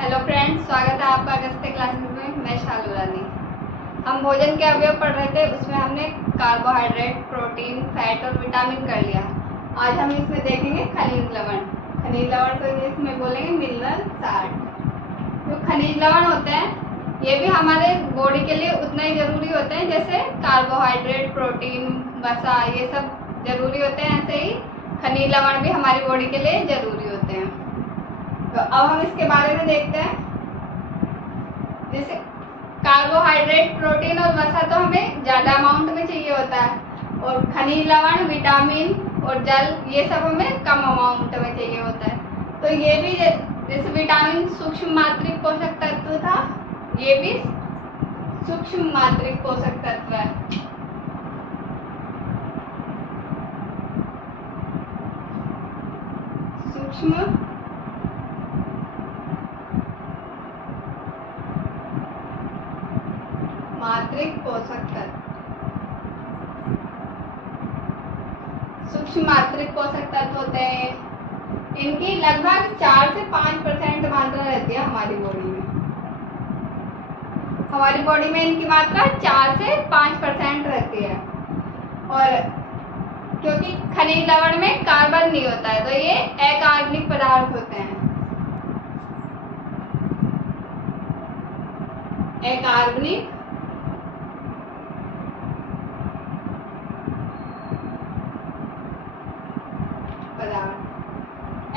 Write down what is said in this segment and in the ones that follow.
Hello friends, स्वागत है आपका अगस्त्य क्लासेस में। मैं शालू रानी। हम भोजन के अवयव पढ़ रहे थे, उसमें हमने कार्बोहाइड्रेट, प्रोटीन, फैट और विटामिन कर लिया। आज हम इसमें देखेंगे खनिज लवण। खनिज लवण तो इसमें बोलेंगे मिनरल साल्ट। जो खनिज लवण होते हैं ये भी हमारे बॉडी के लिए उतना ही जरूरी होते हैं जैसे कार्बोहाइड्रेट, प्रोटीन, वसा ये सब जरूरी होते हैं। ऐसे ही खनिज लवण भी हमारी बॉडी के लिए जरूरी होते हैं। तो अब हम इसके बारे में देखते हैं। जैसे कार्बोहाइड्रेट, प्रोटीन और वसा तो हमें ज्यादा अमाउंट में चाहिए होता है, और खनिज लवण, विटामिन और जल ये सब हमें कम अमाउंट में चाहिए होता है। तो ये भी जैसे विटामिन सूक्ष्म मात्रिक पोषक तत्व था, ये भी सूक्ष्म मात्रिक पोषक तत्व है। सूक्ष्म मात्रिक पोषक तत्व। सूक्ष्म मात्रिक पोषक तत्व होते हैं, इनकी लगभग 4 से 5% मात्रा रहती है हमारी बॉडी में। हमारी बॉडी में इनकी मात्रा 4 से 5% रहती है। और क्योंकि खनिज लवण में कार्बन नहीं होता है तो ये अकार्बनिक पदार्थ होते हैं। अकार्बनिक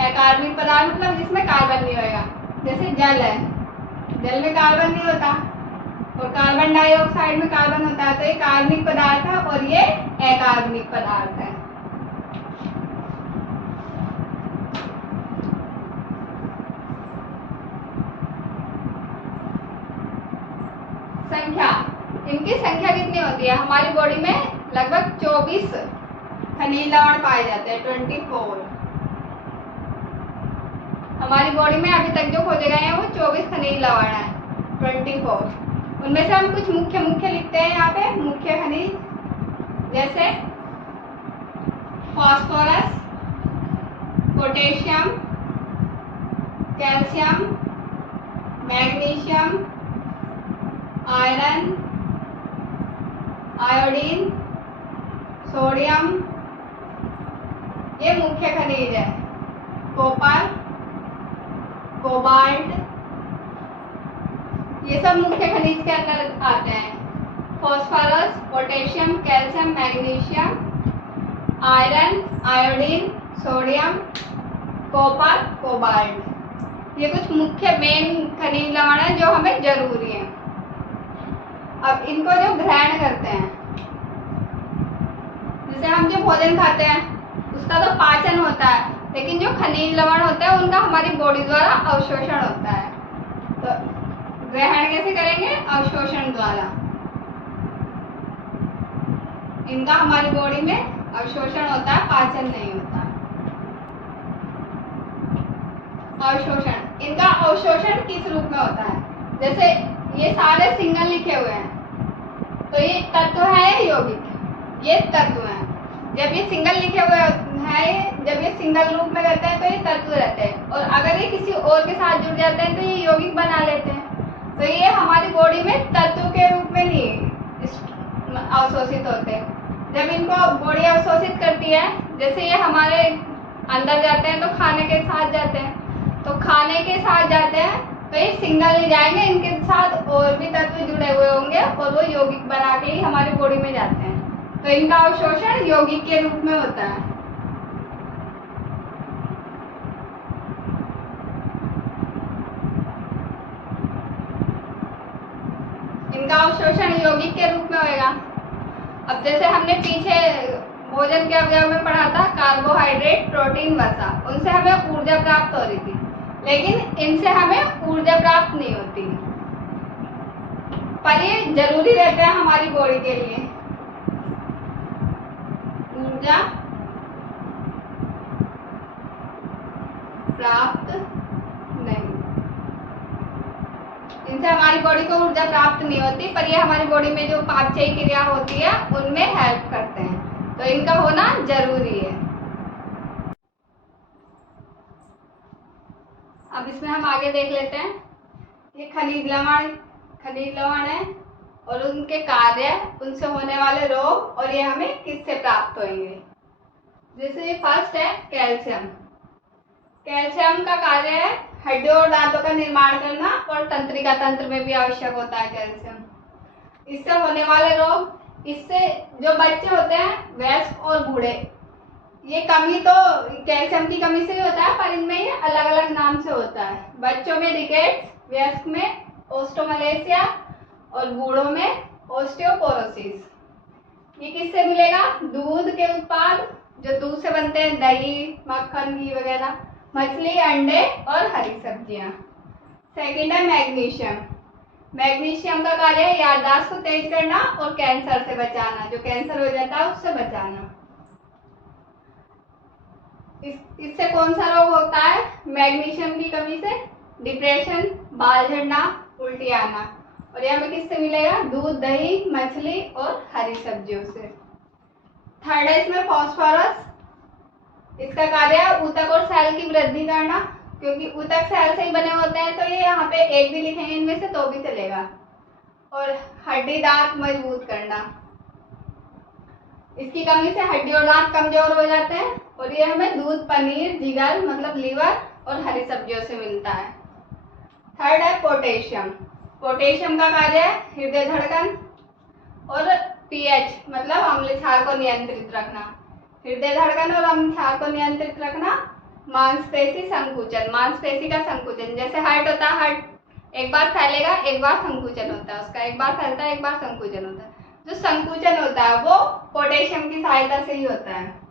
अकार्बनिक पदार्थ मतलब जिसमें कार्बन नहीं होगा। जैसे जल है, जल में कार्बन नहीं होता और कार्बन डाइऑक्साइड में कार्बन होता है, तो ये कार्बनिक पदार्थ है और ये अकार्बनिक पदार्थ है। संख्या, इनकी संख्या कितनी होती है? हमारी बॉडी में लगभग 24 खनिज लवण पाए जाते हैं। 24 हमारी बॉडी में अभी तक जो खोजे गए हैं वो 24 खनिज लवण है। 24 उनमें से हम कुछ मुख्य लिखते हैं यहाँ पे। मुख्य खनिज जैसे phosphorus, potassium, calcium, magnesium, iron, iodine, sodium, ये मुख्य खनिज है। कॉपर, कोबाल्ट, ये सब मुख्य खनिज के अंदर आते हैं। Phosphorus, potassium, calcium, magnesium, iron, iodine, sodium, copper, cobalt, ये कुछ मुख्य मेन खनिज लवण है जो हमें जरूरी है। अब इनको जो ग्रहण करते हैं, जैसे हम जो भोजन खाते हैं उसका तो पाचन होता है, लेकिन जो खनिज लवण होता है उनका हमारी बॉडी द्वारा अवशोषण होता है। तो ग्रहण कैसे करेंगे? अवशोषण द्वारा। इनका हमारी बॉडी में अवशोषण होता है, पाचन नहीं होता। अवशोषण, इनका अवशोषण किस रूप में होता है? जैसे ये सारे सिंगल लिखे हुए हैं तो ये तत्व है यौगिक, ये तत्व है। जब ये सिंगल लिखे हुए हैं, जब ये सिंगल रूप में रहते हैं तो ये तत्व रहते हैं, और अगर ये किसी और के साथ जुड़ जाते हैं तो ये यौगिक बना लेते हैं। तो ये हमारी बॉडी में तत्व के रूप में नहीं अवशोषित होते। जब इनको बॉडी अवशोषित करती है, जैसे ये हमारे अंदर जाते हैं तो खाने के साथ जाते हैं, तो खाने के साथ जाते हैं तो ये सिंगल नहीं जाएंगे, इनके साथ और भी तत्व जुड़े हुए होंगे और वो यौगिक बना के ही हमारी बॉडी में जाते हैं। तो इनका अवशोषण यौगिक के रूप में होता है। इनका अवशोषण यौगिक के रूप में होगा। अब जैसे हमने पीछे भोजन के अवयव में पढ़ा था, कार्बोहाइड्रेट, प्रोटीन, वसा, उनसे हमें ऊर्जा प्राप्त हो रही थी, लेकिन इनसे हमें ऊर्जा प्राप्त नहीं होती, पर ये जरूरी रहते हैं हमारी बॉडी के लिए। ऊर्जा प्राप्त नहीं, इनसे हमारी बॉडी को ऊर्जा प्राप्त नहीं होती, पर ये हमारी बॉडी में जो पाचन क्रिया होती है उनमें हेल्प करते हैं, तो इनका होना जरूरी है। अब इसमें हम आगे देख लेते हैं ये खनिज लवण है और उनके कार्य, उनसे होने वाले रोग और ये हमें किससे प्राप्त होंगे। जैसे फर्स्ट है कैल्शियम। कैल्शियम का कार्य है हड्डियों और दांतों का निर्माण करना और तंत्रिका तंत्र में भी आवश्यक होता है कैल्शियम। इससे होने वाले रोग, इससे जो बच्चे होते हैं वयस्क और बूढ़े, ये कमी तो कैल्शियम की कमी से ही होता है, पर इनमें ये अलग अलग नाम से होता है। बच्चों में रिकेट्स, वयस्क में ओस्टोमलेशिया और बूढ़ों में ओस्टियोपोरोसिस। ये किससे मिलेगा? दूध के उत्पाद, जो दूध से बनते हैं, दही, मक्खन, घी वगैरह, मछली, अंडे और हरी सब्जियां। सेकंड है मैग्नीशियम। मैग्नीशियम का कार्य है याददाश्त को तेज करना और कैंसर से बचाना, जो कैंसर हो जाता है उससे बचाना। इससे कौन सा रोग होता है मैग्नीशियम की कमी से? डिप्रेशन, बाल झड़ना, उल्टी आना। और ये हमें किससे मिलेगा? दूध, दही, मछली और हरी सब्जियों से। थर्ड है इसमें फॉस्फोरस। इसका कार्य है ऊतक और सेल की वृद्धि करना, क्योंकि ऊतक सेल से ही बने होते हैं, तो ये यहाँ पे एक भी लिखेंगे इनमें से तो भी चलेगा। और हड्डी दांत मजबूत करना, इसकी कमी से हड्डी और दांत कमजोर हो जाते हैं और ये हमें दूध, पनीर, जिगर मतलब लीवर और हरी सब्जियों से मिलता है। थर्ड है पोटेशियम। पोटेशियम का कार्य है हृदय धड़कन और पीएच मतलब अम्ल क्षार को नियंत्रित रखना। हृदय धड़कन और अम्ल क्षार को नियंत्रित रखना। मांसपेशी संकुचन, मांसपेशी का संकुचन, जैसे हार्ट होता है, हार्ट एक बार फैलेगा, एक बार संकुचन होता है उसका, एक बार फैलता है, एक बार संकुचन होता है। जो संकुचन होता है वो पोटेशियम की सहायता से ही होता है।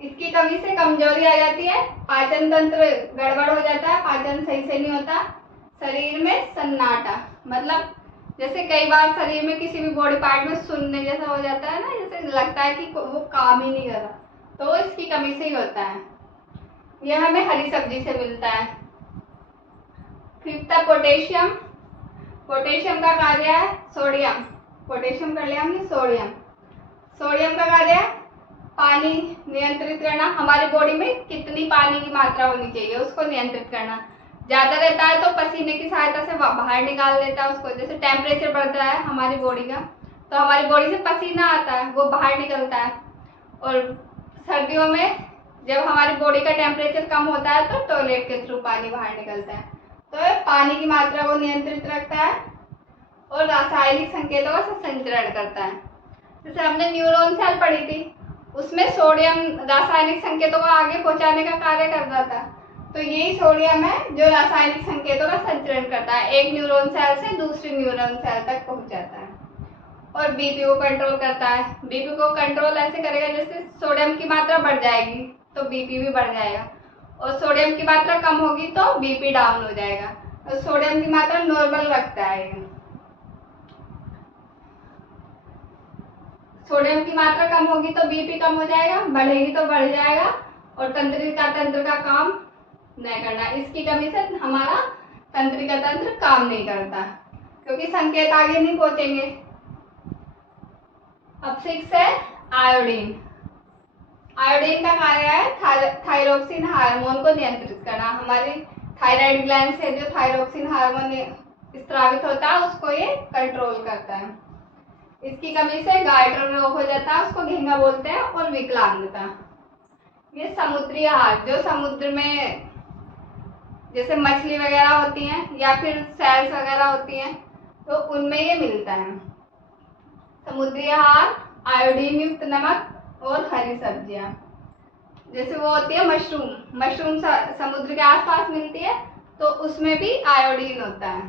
इसकी कमी से कमजोरी आ जाती है, पाचन तंत्र गड़बड़ हो जाता है, पाचन सही से नहीं होता, शरीर में सन्नाटा, मतलब जैसे कई बार शरीर में किसी भी बॉडी पार्ट में सुन्ने जैसा हो जाता है ना, जैसे लगता है कि वो काम ही नहीं कर रहा, तो वो इसकी कमी से ही होता है। यह हमें हरी सब्जी से मिलता है। फिफ्थ है पोटेशियम। पोटेशियम का कार्य है सोडियम। पोटेशियम कर लिया हमने, सोडियम। सोडियम का कार्य है पानी नियंत्रित करना, हमारी बॉडी में कितनी पानी की मात्रा होनी चाहिए उसको नियंत्रित करना। ज्यादा रहता है तो पसीने की सहायता से बाहर निकाल देता है उसको। जैसे टेम्परेचर बढ़ता है हमारी बॉडी का, तो हमारी बॉडी से पसीना आता है, वो बाहर निकलता है। और सर्दियों में जब हमारी बॉडी का टेम्परेचर कम होता है तो टॉयलेट के थ्रू पानी बाहर निकलता है, तो पानी की मात्रा को नियंत्रित रखता है और रासायनिक संकेतों का संचरण करता है। जैसे हमने न्यूरॉन सेल पढ़ी थी, उसमें सोडियम रासायनिक संकेतों को आगे पहुंचाने का कार्य करता था, तो यही सोडियम है जो रासायनिक संकेतों का संचरण करता है, एक न्यूरॉन सेल से दूसरी न्यूरॉन सेल तक पहुंचाता है। और बीपी को कंट्रोल करता है। बीपी को कंट्रोल ऐसे करेगा, जैसे सोडियम की मात्रा बढ़ जाएगी तो बीपी भी बढ़ जाएगा, और सोडियम की मात्रा कम होगी तो बीपी डाउन हो जाएगा, और सोडियम की मात्रा नॉर्मल रखता है। सोडियम की मात्रा कम होगी तो बीपी कम हो जाएगा, बढ़ेगी तो बढ़ जाएगा, और तंत्रिका तंत्र का काम नहीं करना। इसकी कमी से हमारा तंत्रिका तंत्र काम नहीं करता, क्योंकि संकेत आगे नहीं पहुंचेंगे। अब 6 है आयोडीन। आयोडीन का कार्य है थायरोक्सिन हार्मोन को नियंत्रित करना। हमारी थायराइड ग्लैंड से जो थायरोक्सिन हार्मोन स्रावित होता है उसको ये कंट्रोल करता है। इसकी कमी से गाइटर रोग हो जाता है, उसको घेंगा बोलते हैं, और विकलांगता। ये समुद्री आहार, जो समुद्र में जैसे मछली वगैरह होती हैं या फिर सेल्स वगैरह होती हैं, तो उनमें ये मिलता है। समुद्री आहार, आयोडीन युक्त नमक और हरी सब्जियां, जैसे वो होती है मशरूम। मशरूम समुद्र के आसपास मिलती है, तो उसमें भी आयोडीन होता है।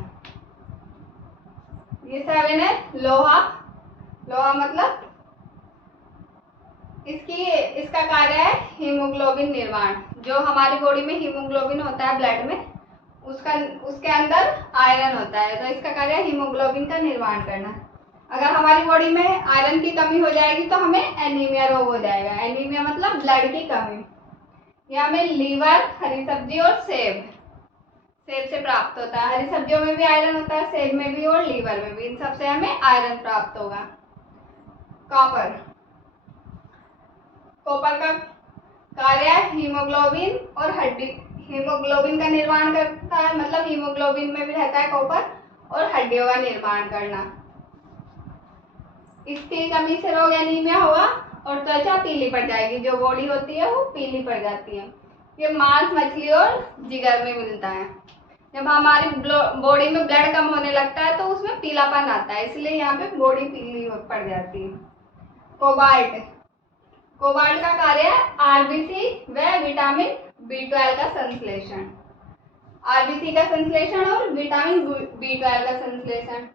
ये 7 है लोहा। लोहा मतलब इसका कार्य है हीमोग्लोबिन निर्माण। जो हमारी बॉडी में हीमोग्लोबिन होता है ब्लड में, उसके अंदर आयरन होता है, तो इसका कार्य है हीमोग्लोबिन का निर्माण करना। अगर हमारी बॉडी में आयरन की कमी हो जाएगी तो हमें एनीमिया रोग हो जाएगा। एनीमिया मतलब ब्लड की कमी। यह हमें लीवर, हरी सब्जी और सेब से प्राप्त होता है। हरी सब्जियों में भी आयरन होता है, सेब में भी और लीवर में भी, इन सबसे हमें आयरन प्राप्त होगा। कॉपर। कॉपर का कार्य हीमोग्लोबिन और हीमोग्लोबिन का निर्माण करता है, मतलब हीमोग्लोबिन में भी रहता है कॉपर, और हड्डियों का निर्माण करना। इसकी कमी से रोग एनीमिया हुआ और त्वचा पीली पड़ जाएगी, जो बॉडी होती है वो पीली पड़ जाती है। ये मांस, मछली और जिगर में मिलता है। जब हमारी बॉडी में ब्लड कम होने लगता है तो उसमें पीलापन आता है, इसलिए यहाँ पे बॉडी पीली पड़ जाती है। कोबाल्ट, कोबाल्ट का कार्य है आरबीसी व विटामिन B12 का संश्लेषण। आरबीसी का संश्लेषण और विटामिन B12 का संश्लेषण।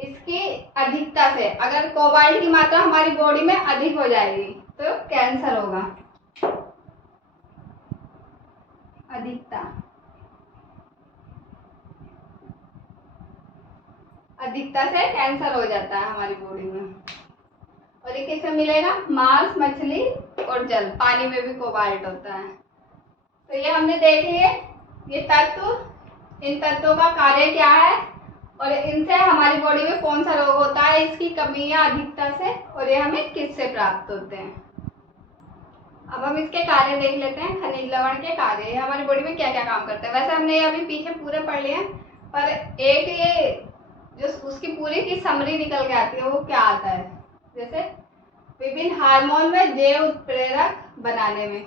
इसकी अधिकता से, अगर कोबाल्ट की मात्रा हमारी बॉडी में अधिक हो जाएगी तो कैंसर होगा। अधिकता, अधिकता से कैंसर हो जाता है हमारी बॉडी में। और ये किसमें मिलेगा? मांस, मछली और जल, पानी में भी कोबाल्ट होता है। तो ये हमने देख लिए ये तत्व, इन तत्वों का कार्य क्या है और इनसे हमारी बॉडी में कौन सा रोग होता है, इसकी कमी या अधिकता से, और ये हमें किससे प्राप्त होते हैं। अब हम इसके कार्य देख लेते हैं। खनिज लवण के कार्य, ये हमारी बॉडी में क्या क्या काम करते हैं। वैसे हमने ये अभी पीछे पूरे पढ़ लिए, पर एक ये जो उसकी पूरी की समरी निकल के आती है वो क्या आता है, जैसे विभिन्न हार्मोन में जैव उत्प्रेरक बनाने में,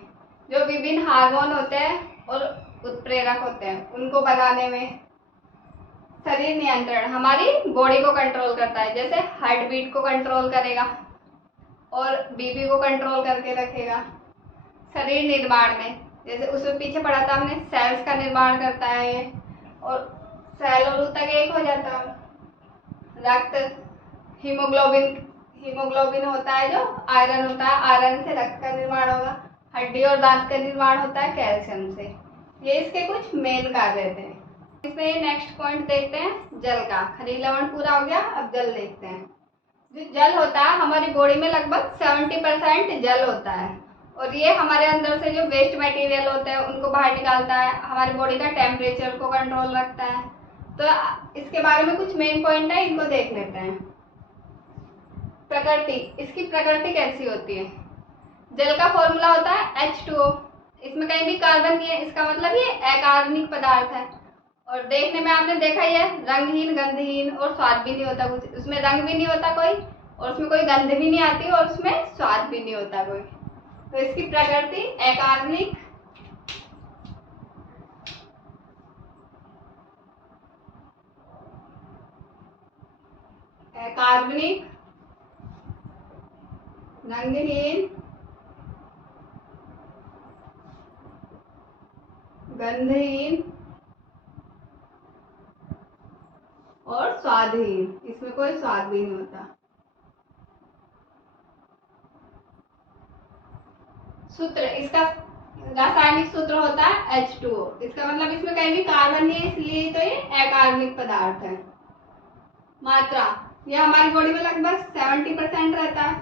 जो विभिन्न हार्मोन होते हैं और उत्प्रेरक होते हैं उनको बनाने में। शरीर नियंत्रण, हमारी बॉडी को कंट्रोल करता है, जैसे हार्ट बीट को कंट्रोल करेगा और बीपी को कंट्रोल करके रखेगा। शरीर निर्माण में, जैसे उसमें पीछे पढ़ा था हमने, सेल्स का निर्माण करता है ये, और सेल और ऊतक एक हो जाता है। रक्त, हीमोग्लोबिन, हीमोग्लोबिन होता है जो आयरन होता है, आयरन से रक्त का निर्माण होगा। हड्डी और दांत का निर्माण होता है कैल्शियम से। ये इसके कुछ मेन कार्य थे। इसमें ये नेक्स्ट पॉइंट देखते हैं जल का। खनिज लवण पूरा हो गया, अब जल देखते हैं। जो जल होता है हमारी बॉडी में लगभग 70% जल होता है, और ये हमारे अंदर से जो वेस्ट मटेरियल होते हैं उनको बाहर निकालता है, हमारी बॉडी का टेम्परेचर को कंट्रोल रखता है। तो इसके बारे में कुछ मेन पॉइंट है, इनको देख लेते हैं। प्रकृति, इसकी प्रकृति कैसी होती है। जल का फॉर्मूला होता है H2O। इसमें कहीं भी कार्बन नहीं है, इसका मतलब ये अकार्बनिक पदार्थ है। और देखने में आपने देखा ही है, रंगहीन, गंधहीन और स्वाद भी नहीं होता कुछ, उसमें रंग भी नहीं होता कोई, और उसमें कोई गंध भी नहीं आती, और उसमें स्वाद भी नहीं होता कोई। तो इसकी प्रकृति अकार्बनिक, अकार्बनिक, रंगहीन, गंधहीन और स्वादहीन, इसमें कोई स्वाद भी नहीं होता। सूत्र, इसका रासायनिक सूत्र होता है H2O। इसका मतलब इसमें कहीं भी कार्बन नहीं है, इसलिए तो ये अकार्बनिक पदार्थ है। मात्रा, ये हमारी बॉडी में लगभग 70% रहता है,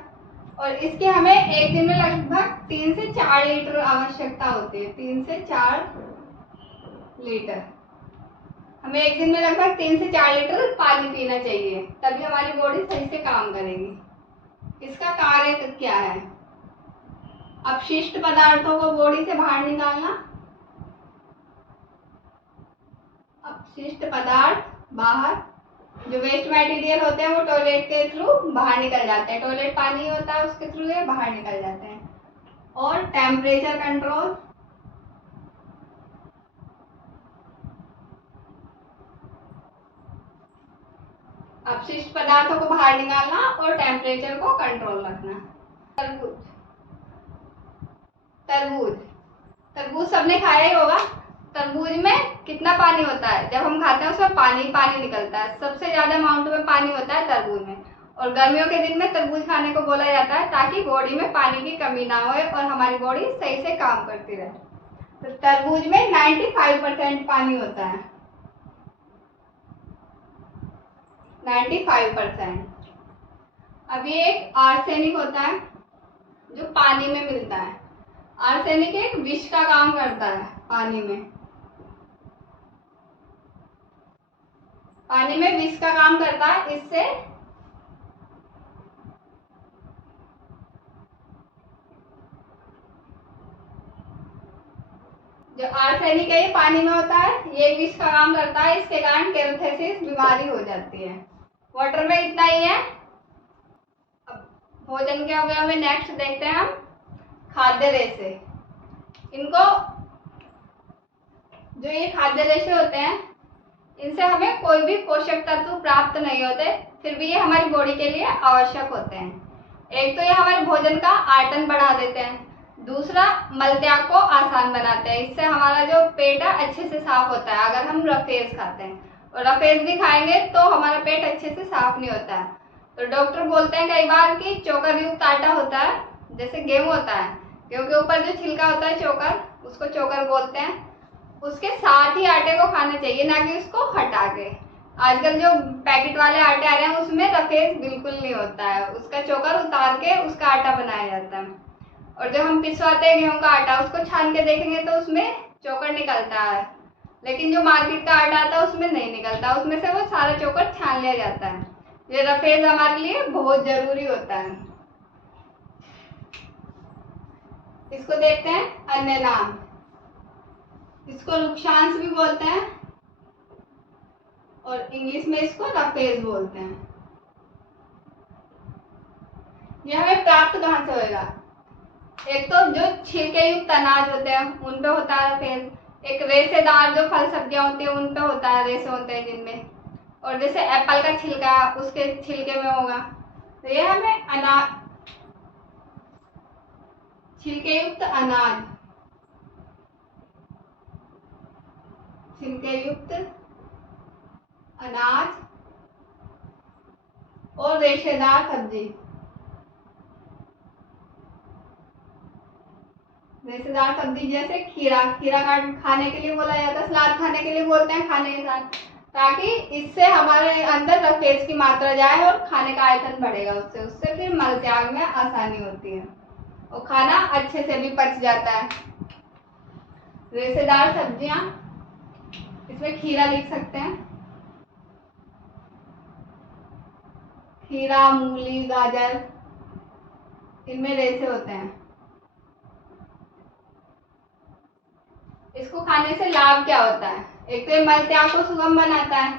और इसके हमें एक दिन में लगभग 3 से 4 लीटर आवश्यकता होती है। 3 से 4 लीटर, हमें एक दिन में लगभग 3 से 4 लीटर पानी पीना चाहिए, तभी हमारी बॉडी सही से काम करेगी। इसका कार्य क्या है? अपशिष्ट पदार्थों को बॉडी से बाहर निकालना। अपशिष्ट पदार्थ बाहर, जो वेस्ट मटेरियल होते हैं वो टॉयलेट के थ्रू बाहर निकल जाते हैं, टॉयलेट पानी होता है उसके थ्रू ये बाहर निकल जाते हैं। और टेम्परेचर कंट्रोल, अपशिष्ट पदार्थों को बाहर निकालना और टेम्परेचर को कंट्रोल रखना। तरबूज, तरबूज, तरबूज सबने खाया ही होगा। तरबूज में कितना पानी होता है? जब हम खाते हैं उसमें पानी पानी निकलता है, सबसे ज्यादा अमाउंट में पानी होता है तरबूज में। और गर्मियों के दिन में तरबूज खाने को बोला जाता है ताकि बॉडी में पानी की कमी ना हो और हमारी बॉडी सही से काम करती रहे। तो तरबूज में 95% पानी होता है, 95%। अब ये एक आर्सेनिक होता है जो पानी में मिलता है। आर्सेनिक एक विष का काम करता है पानी में, पानी में विष का काम करता है। इससे जो आर्सेनिक है, ये पानी में होता है, ये विष का काम करता है, इसके कारण केरोथेसिस बीमारी हो जाती है। वाटर में इतना ही है। अब भोजन के अवयव में नेक्स्ट देखते हैं हम खाद्य रेशे। इनको जो ये खाद्य रेशे होते हैं, इनसे हमें कोई भी पोषक तत्व प्राप्त नहीं होते, फिर भी ये हमारी बॉडी के लिए आवश्यक होते हैं। एक तो ये हमारे भोजन का आयतन बढ़ा देते हैं, दूसरा मल त्याग को आसान बनाते हैं। इससे हमारा जो पेट है अच्छे से साफ होता है। अगर हम रफेज खाते हैं और रफेज भी खाएंगे तो हमारा पेट अच्छे से साफ नहीं होता है। तो डॉक्टर बोलते हैं कई बार कि चोकर युक्त आटा होता है, जैसे गेहूं होता है, गेहूं के ऊपर जो छिलका होता है चोकर, उसको चोकर बोलते हैं, उसके साथ ही आटे को खाना चाहिए, ना कि उसको हटा के। आजकल जो पैकेट वाले आटे आ रहे हैं उसमें रफेज बिल्कुल नहीं होता है, उसका चोकर उतार के उसका आटा बनाया जाता है। और जो हम पिसवाते हैं गेहूं का आटा, उसको छान के देखेंगे तो उसमें चोकर निकलता है, लेकिन जो मार्केट का आटा आता है उसमें नहीं निकलता, उसमें से वो सारा चोकर छान लिया जाता है। ये रफेज हमारे लिए बहुत जरूरी होता है। इसको देखते हैं अन्य नाम। इसको रुक्षांश भी बोलते हैं और इंग्लिश में इसको रफेज बोलते हैं। यह हमें प्राप्त कहाँ से होगा? एक तो जो छिलके युक्त अनाज होते हैं उन पे होता है रफेज, एक रेशेदार जो फल सब्जियां होती है उन पे होता है, रेशे होते हैं जिनमें, और जैसे एप्पल का छिलका उसके छिलके में होगा। तो ये हमें अनाज, छिलके युक्त अनाज, छिलके युक्त अनाज और रेशेदार सब्जी। रेशेदार सब्जी जैसे खीरा, खीरा खाने के लिए बोला जाता है, सलाद खाने के लिए बोलते हैं खाने के साथ, ताकि इससे हमारे अंदर रफेज की मात्रा जाए और खाने का आयतन बढ़ेगा, उससे फिर मल त्याग में आसानी होती है और खाना अच्छे से भी पच जाता है। रेशेदार सब्जियां, इसमें खीरा लिख सकते हैं, खीरा, मूली, गाजर, इनमें रेशे होते हैं। इसको खाने से लाभ क्या होता है? एक तो ये मल त्याग को सुगम बनाता है,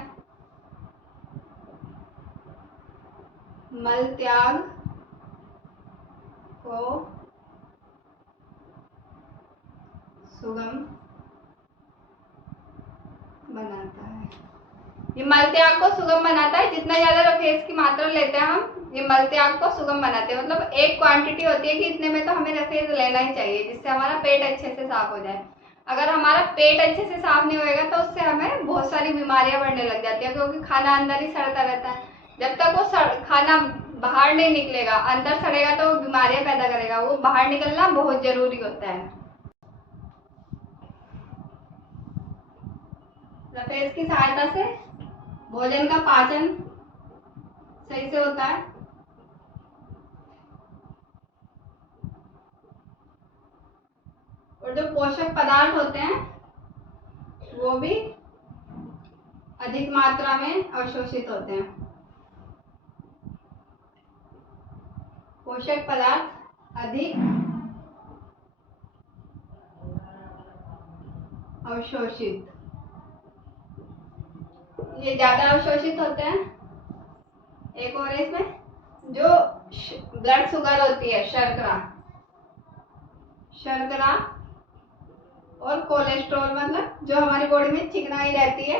मल त्याग को सुगम बनाता है। ये मल त्याग को सुगम बनाता है, जितना ज्यादा रफेज की मात्रा लेते हैं हम, ये मल त्याग को सुगम बनाते हैं। मतलब एक क्वांटिटी होती है कि इतने में तो हमें रफेज लेना ही चाहिए, जिससे हमारा पेट अच्छे से साफ हो जाए। अगर हमारा पेट अच्छे से साफ नहीं होएगा तो उससे हमें बहुत सारी बीमारियां बढ़ने लग जाती है, क्योंकि खाना अंदर ही सड़ता रहता है। जब तक वो खाना बाहर नहीं निकलेगा, अंदर सड़ेगा तो वो बीमारियां पैदा करेगा, वो बाहर निकलना बहुत जरूरी होता है। रफेज की सहायता से भोजन का पाचन सही से होता है, और जो पोषक पदार्थ होते हैं वो भी अधिक मात्रा में अवशोषित होते हैं। पोषक पदार्थ अधिक अवशोषित, ये ज्यादा अवशोषित होते हैं। एक और इसमें जो ब्लड शुगर होती है, शर्करा, शर्करा और कोलेस्ट्रॉल, मतलब जो हमारी बॉडी में चिकनाई रहती है,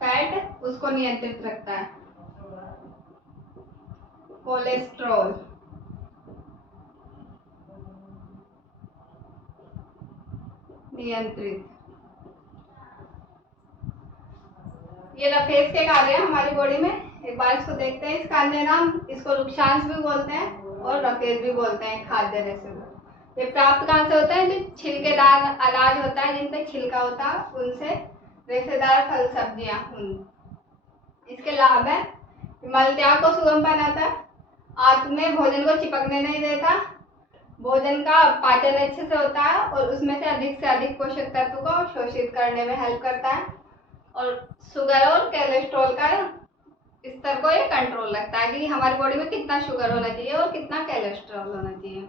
फैट, उसको नियंत्रित रखता है। कोलेस्ट्रॉल नियंत्रित, ये रफेज के कार्य है हमारी बॉडी में। एक बार इसको देखते हैं, इसका अन्य नाम, इसको रुक्षांश भी बोलते हैं और रफेज भी बोलते हैं, खाद्य रेशे को। ये प्राप्त कहाँ से होता है? जो छिलकेदार अनाज होता है, जिनपे छिलका होता है, उनसे, रेशेदार फल सब्जियां, इसके लाभ है, मल त्याग को सुगम बनाता है, आंत में भोजन को चिपकने नहीं देता, भोजन का पाचन अच्छे से होता है और उसमें से अधिक पोषक तत्व को शोषित करने में हेल्प करता है, और शुगर और कोलेस्ट्रॉल का स्तर को ये कंट्रोल रखता है कि हमारी बॉडी में कितना शुगर होना चाहिए और कितना कोलेस्ट्रॉल होना चाहिए।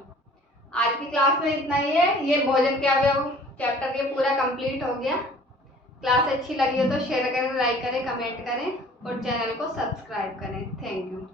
आज की क्लास में इतना ही है। ये भोजन के अवयव चैप्टर ये पूरा कंप्लीट हो गया। क्लास अच्छी लगी हो तो शेयर करें, लाइक करें, कमेंट करें और चैनल को सब्सक्राइब करें। Thank you.